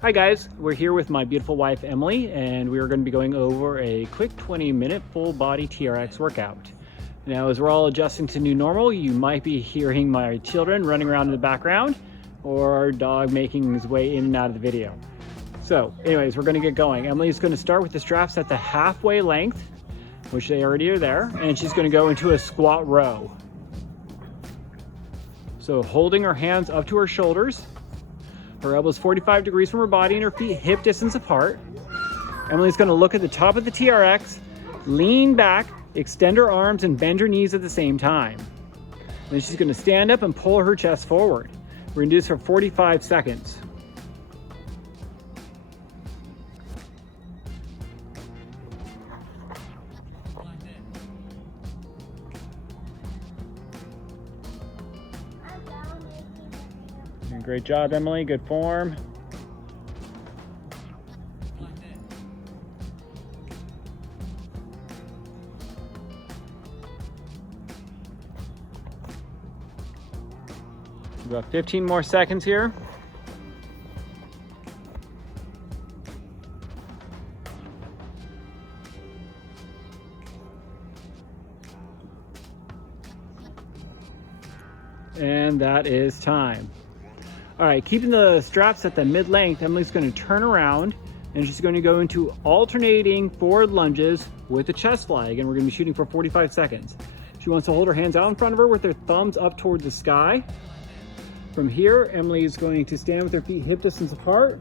Hi guys, we're here with my beautiful wife Emily, and we are going to be going over a quick 20-minute full body TRX workout. Now, as we're all adjusting to new normal, you might be hearing my children running around in the background or our dog making his way in and out of the video. So anyways, we're going to get going. Emily's going to start with the straps at the halfway length, which they already are there, and she's going to go into a squat row. So holding her hands up to her shoulders, her elbows 45 degrees from her body and her feet hip distance apart. Emily's going to look at the top of the TRX, lean back, extend her arms, and bend her knees at the same time. Then she's going to stand up and pull her chest forward. We're going to do this for 45 seconds. Great job, Emily. Good form. About 15 more seconds here. And that is time. All right, keeping the straps at the mid-length, Emily's going to turn around and she's going to go into alternating forward lunges with the chest flag, and we're going to be shooting for 45 seconds. She wants to hold her hands out in front of her with her thumbs up toward the sky. From here, Emily is going to stand with her feet hip distance apart,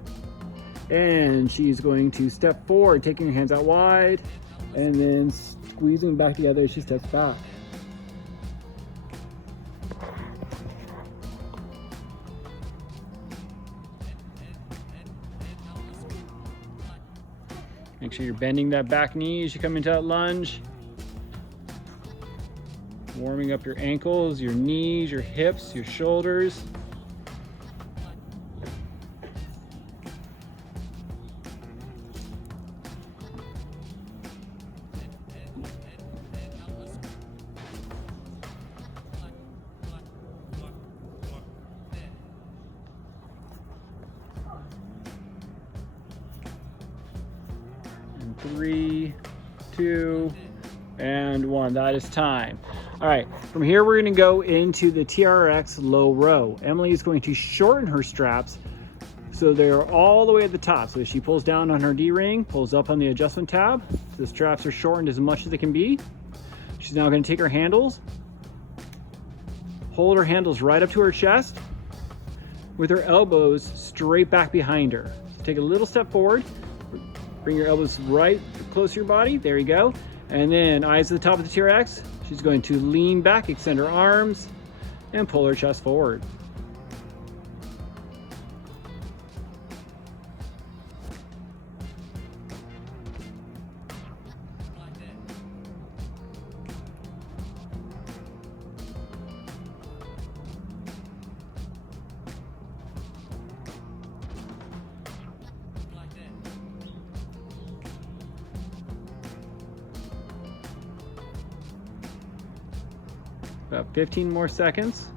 and she's going to step forward, taking her hands out wide, and then squeezing back together as she steps back. Make sure you're bending that back knee as you come into that lunge. Warming up your ankles, your knees, your hips, your shoulders. And 3, 2, and 1. That is time. All right, from here we're going to go into the TRX low row. Emily is going to shorten her straps so they're all the way at the top. So she pulls down on her D-ring, pulls up on the adjustment tab. So the straps are shortened as much as they can be. She's now going to take her handles, hold her handles right up to her chest with her elbows straight back behind her. Take a little step forward, bring your elbows right close to your body. There you go. And then eyes at the top of the TRX. She's going to lean back, extend her arms, and pull her chest forward. About 15 more seconds.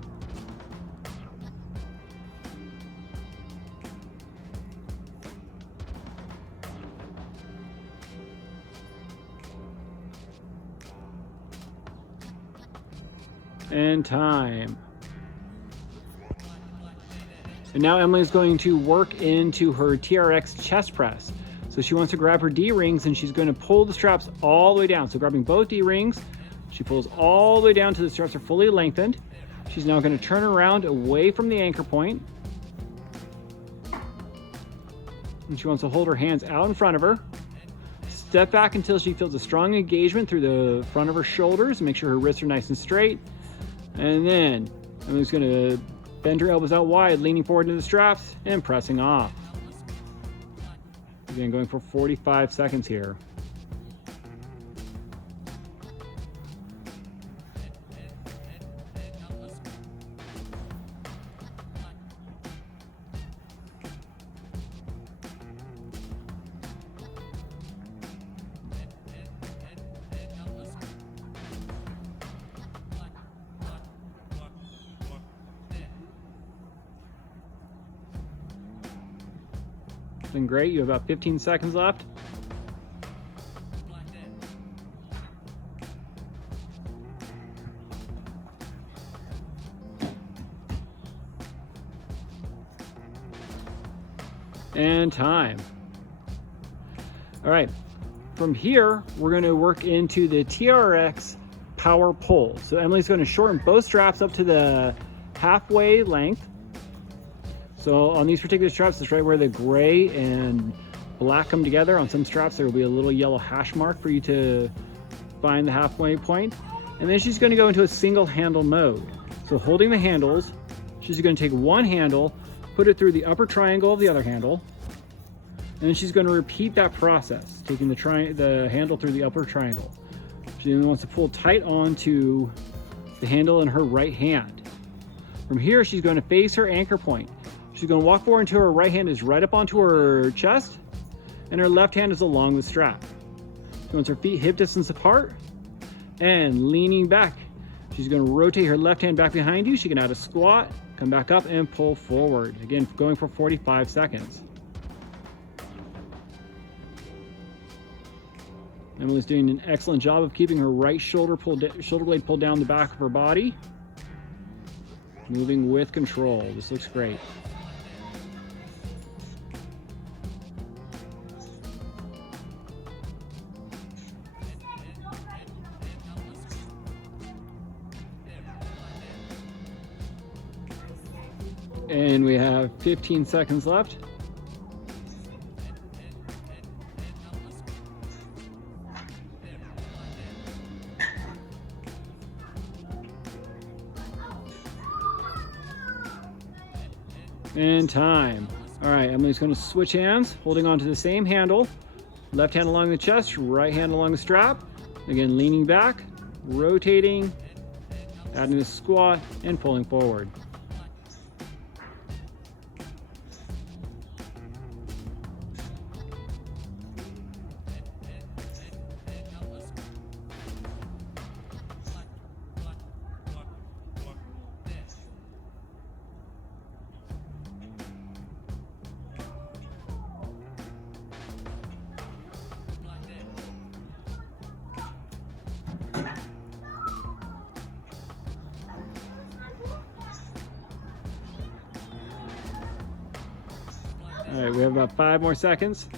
And time. And now Emily is going to work into her TRX chest press. So she wants to grab her D-rings and she's going to pull the straps all the way down. So grabbing both D-rings, she pulls all the way down till the straps are fully lengthened. She's now going to turn around away from the anchor point. And she wants to hold her hands out in front of her. Step back until she feels a strong engagement through the front of her shoulders. Make sure her wrists are nice and straight. And then I'm just going to bend her elbows out wide, leaning forward into the straps and pressing off. Again, going for 45 seconds here. Doing great. You have about 15 seconds left. And time. All right, from here, we're going to work into the TRX power pull. So Emily's going to shorten both straps up to the halfway length. So on these particular straps, it's right where the gray and black come together. On some straps, there will be a little yellow hash mark for you to find the halfway point. And then she's going to go into a single handle mode. So holding the handles, she's going to take one handle, put it through the upper triangle of the other handle, and then she's going to repeat that process, taking the handle through the upper triangle. She then wants to pull tight onto the handle in her right hand. From here, she's going to face her anchor point. She's going to walk forward until her right hand is right up onto her chest, and her left hand is along the strap. She wants her feet hip distance apart, and leaning back. She's going to rotate her left hand back behind you. She can add a squat, come back up, and pull forward. Again, going for 45 seconds. Emily's doing an excellent job of keeping her right shoulder blade pulled down the back of her body. Moving with control. This looks great. And we have 15 seconds left. And time. All right, Emily's going to switch hands, holding onto the same handle. Left hand along the chest, right hand along the strap. Again, leaning back, rotating, adding a squat, and pulling forward. All right, we have about 5 more seconds.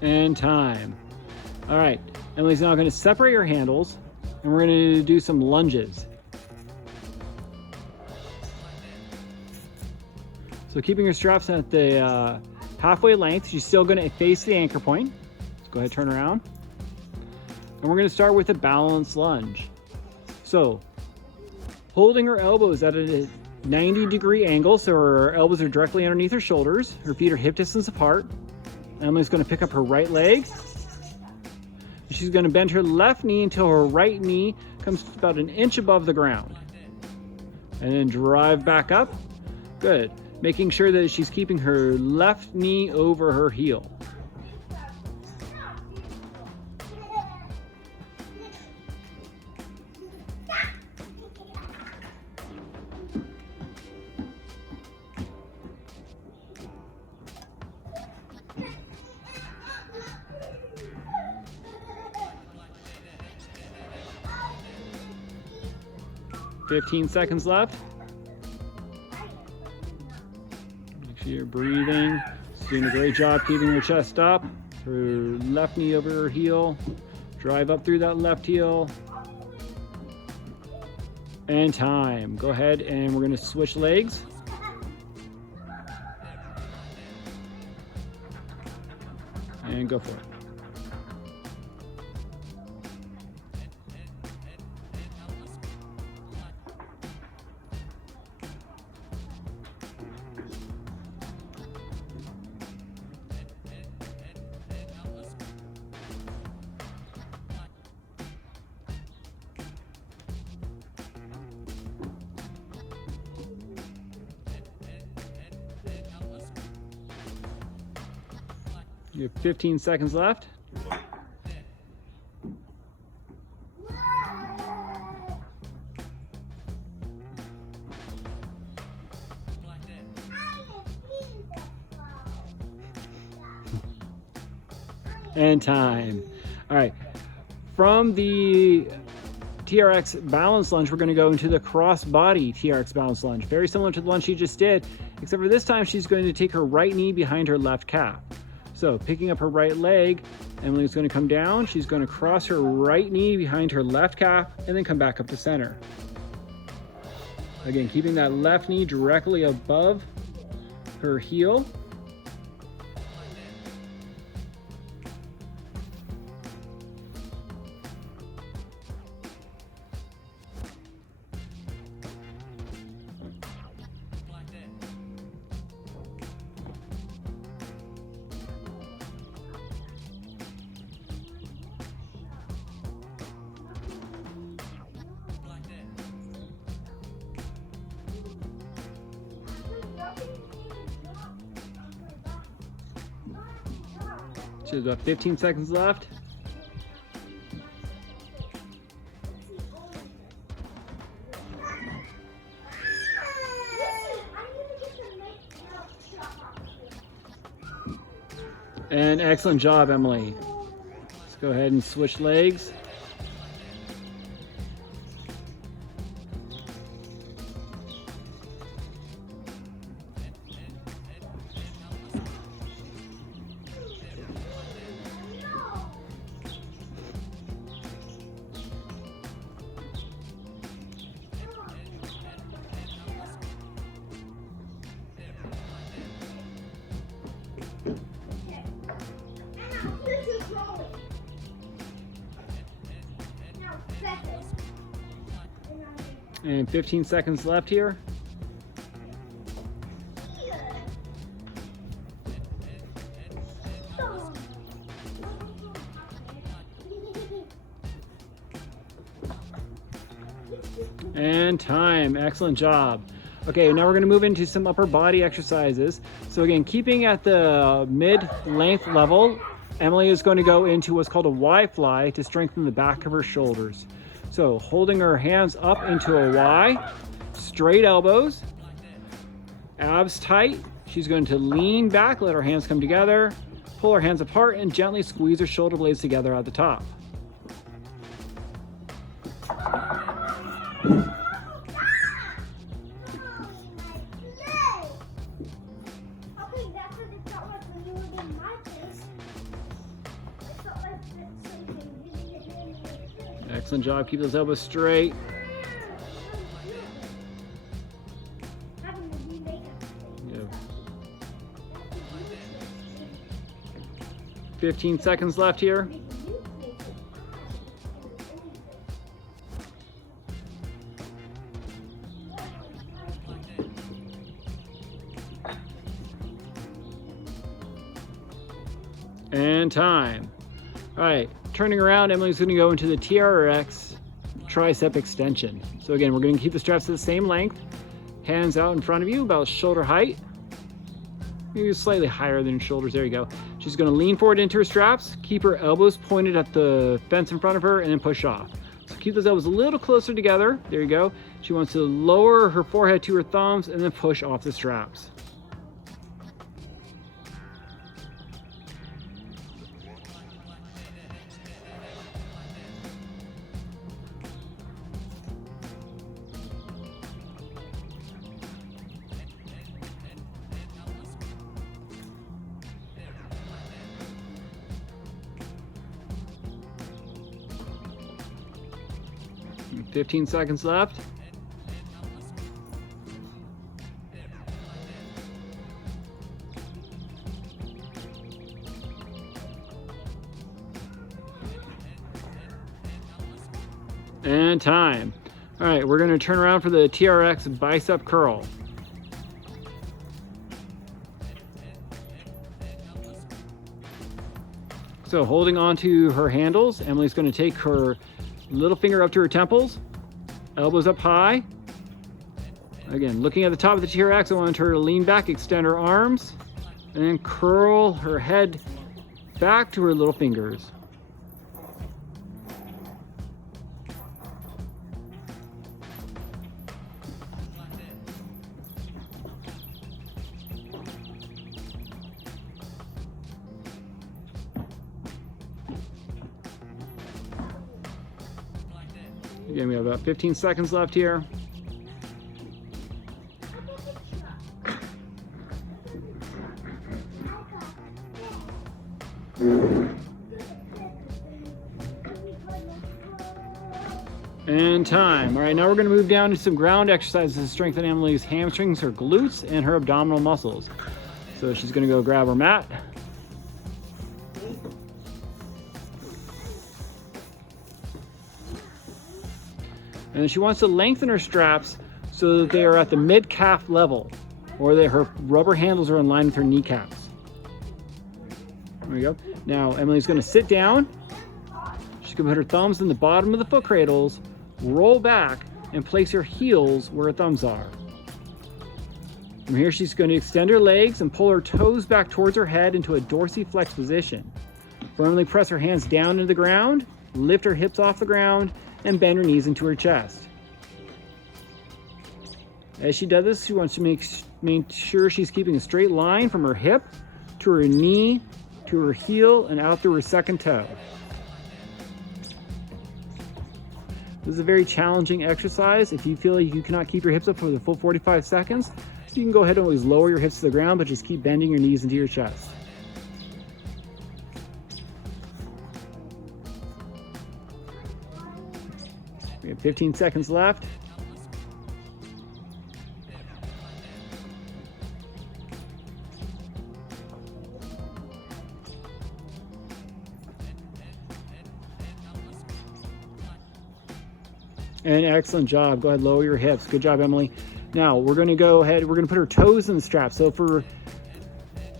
And time. All right, Emily's now going to separate her handles, and we're going to do some lunges. So keeping her straps at the halfway length, she's still going to face the anchor point. Let's go ahead and turn around. And we're going to start with a balanced lunge. So holding her elbows at a 90-degree angle, so her elbows are directly underneath her shoulders. Her feet are hip distance apart. Emily's going to pick up her right leg. She's going to bend her left knee until her right knee comes about an inch above the ground. And then drive back up. Good. Making sure that she's keeping her left knee over her heel. "15 seconds left." Make sure you're breathing. She's doing a great job keeping her chest up. Her left knee over her heel. Drive up through that left heel. And time. Go ahead and we're going to switch legs. And go for it. You have 15 seconds left. And time. All right, from the TRX balance lunge, we're going to go into the cross-body TRX balance lunge. Very similar to the lunge she just did, except for this time she's going to take her right knee behind her left calf. So picking up her right leg, Emily's going to come down. She's going to cross her right knee behind her left calf and then come back up to center. Again, keeping that left knee directly above her heel. So there's about 15 seconds left. And excellent job, Emily. Let's go ahead and switch legs. And 15 seconds left here. And time. Excellent job. Okay, now we're going to move into some upper body exercises. So again, keeping at the mid-length level, Emily is going to go into what's called a Y fly to strengthen the back of her shoulders. So holding her hands up into a Y, straight elbows, abs tight. She's going to lean back, let her hands come together, pull her hands apart, and gently squeeze her shoulder blades together at the top. Excellent job. Keep those elbows straight. Yep. 15 seconds left here. And time. All right, turning around, Emily's going to go into the TRX tricep extension. So again, we're going to keep the straps at the same length. Hands out in front of you, about shoulder height. Maybe slightly higher than shoulders. There you go. She's going to lean forward into her straps, keep her elbows pointed at the fence in front of her, and then push off. So keep those elbows a little closer together. There you go. She wants to lower her forehead to her thumbs and then push off the straps. And 15 seconds left. And time. All right, we're going to turn around for the TRX bicep curl. So holding on to her handles, Emily's going to take her little finger up to her temples, elbows up high. Again, looking at the top of the TRX, I want her to lean back, extend her arms, and then curl her head back to her little fingers. Again, we have about 15 seconds left here. And time. All right, now we're going to move down to some ground exercises to strengthen Emily's hamstrings, her glutes, and her abdominal muscles. So she's going to go grab her mat. And she wants to lengthen her straps so that they are at the mid-calf level, or that her rubber handles are in line with her kneecaps. There we go. Now Emily's going to sit down. She's going to put her thumbs in the bottom of the foot cradles, roll back, and place her heels where her thumbs are. From here, she's going to extend her legs and pull her toes back towards her head into a dorsiflex position. Firmly press her hands down into the ground, lift her hips off the ground, and bend her knees into her chest. As she does this, she wants to make sure she's keeping a straight line from her hip to her knee, to her heel, and out through her second toe. This is a very challenging exercise. If you feel like you cannot keep your hips up for the full 45 seconds, you can go ahead and always lower your hips to the ground, but just keep bending your knees into your chest. We have 15 seconds left. And excellent job. Go ahead, lower your hips. Good job, Emily. Now we're going to go ahead, we're going to put her toes in the straps. So for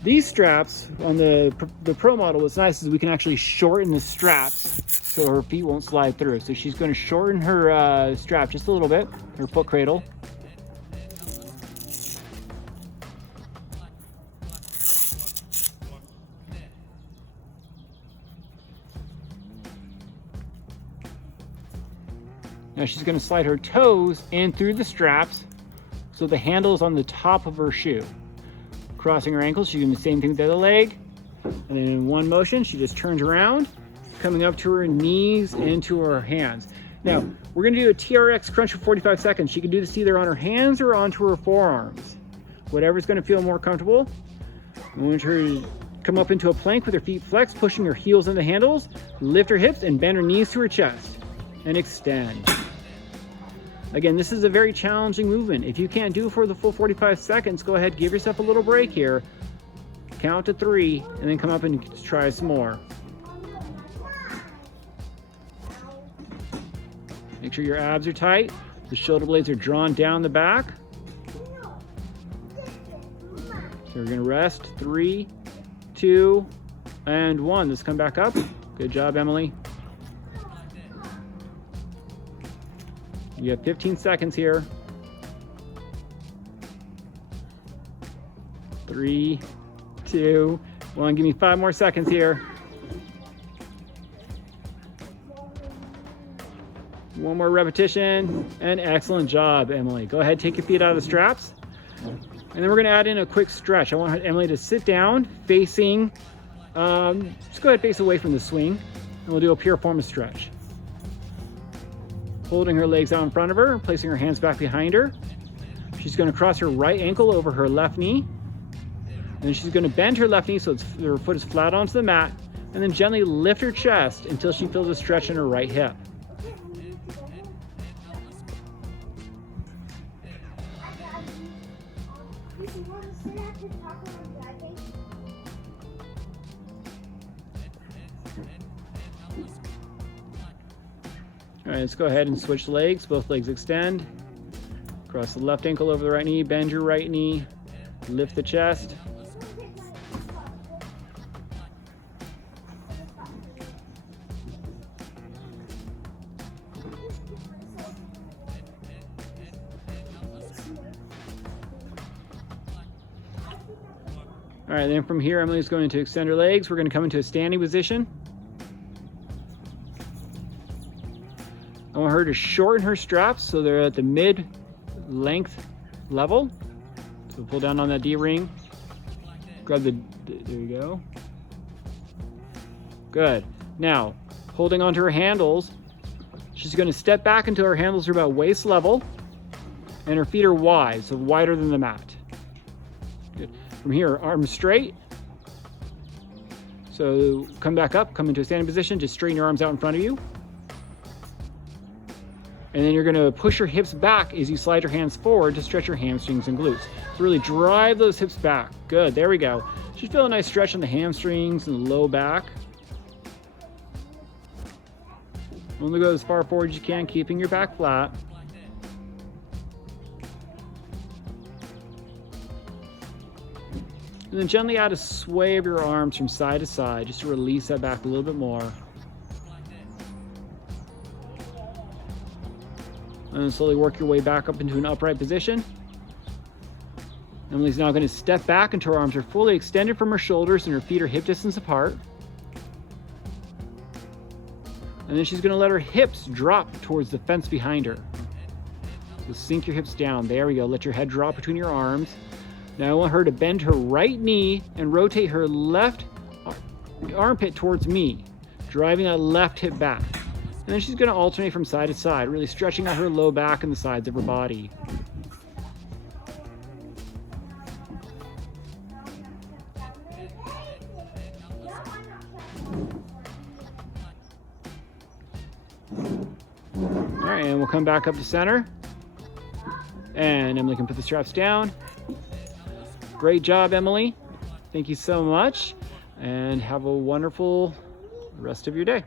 these straps on the Pro model, what's nice is we can actually shorten the straps so her feet won't slide through. So she's going to shorten her strap just a little bit, her foot cradle. Now she's going to slide her toes in through the straps so the handle is on the top of her shoe. Crossing her ankles, she's doing the same thing with the other leg. And then in one motion, she just turns around, coming up to her knees and to her hands. Now, we're going to do a TRX crunch for 45 seconds. She can do this either on her hands or onto her forearms. Whatever's going to feel more comfortable. I want her to come up into a plank with her feet flexed, pushing her heels into handles, lift her hips, and bend her knees to her chest. And extend. Again, this is a very challenging movement. If you can't do it for the full 45 seconds, go ahead, give yourself a little break here. Count to 3, and then come up and try some more. Make sure your abs are tight. The shoulder blades are drawn down the back. So we're gonna rest. 3, 2, and 1. Let's come back up. Good job, Emily. You have 15 seconds here. 3, 2, 1. Give me 5 more seconds here. 1 more repetition. And excellent job, Emily. Go ahead, take your feet out of the straps. And then we're going to add in a quick stretch. I want Emily to sit down facing, just go ahead, face away from the swing. And we'll do a pure form of stretch. Holding her legs out in front of her, placing her hands back behind her. She's going to cross her right ankle over her left knee. And then she's going to bend her left knee so her foot is flat onto the mat. And then gently lift her chest until she feels a stretch in her right hip. All right, let's go ahead and switch legs. Both legs extend. Cross the left ankle over the right knee, bend your right knee, lift the chest. All right, then from here, Emily's going to extend her legs. We're going to come into a standing position. I want her to shorten her straps so they're at the mid-length level. So pull down on that D-ring. Grab there you go. Good. Now, holding onto her handles, She's going to step back until her handles are about waist level and her feet are wide, so wider than the mat. Good. From here, arms straight. So come back up, come into a standing position, just straighten your arms out in front of you. And then you're going to push your hips back as you slide your hands forward to stretch your hamstrings and glutes. So really drive those hips back. Good, there we go. Should feel a nice stretch on the hamstrings and the low back. Only go as far forward as you can, keeping your back flat. And then gently add a sway of your arms from side to side, just to release that back a little bit more. And then slowly work your way back up into an upright position. Emily's now going to step back until her arms are fully extended from her shoulders and her feet are hip distance apart. And then she's going to let her hips drop towards the fence behind her. So sink your hips down. There we go. Let your head drop between your arms. Now I want her to bend her right knee and rotate her left armpit towards me, driving that left hip back. And then she's going to alternate from side to side, really stretching out her low back and the sides of her body. All right, and we'll come back up to center. And Emily can put the straps down. Great job, Emily. Thank you so much, and have a wonderful rest of your day.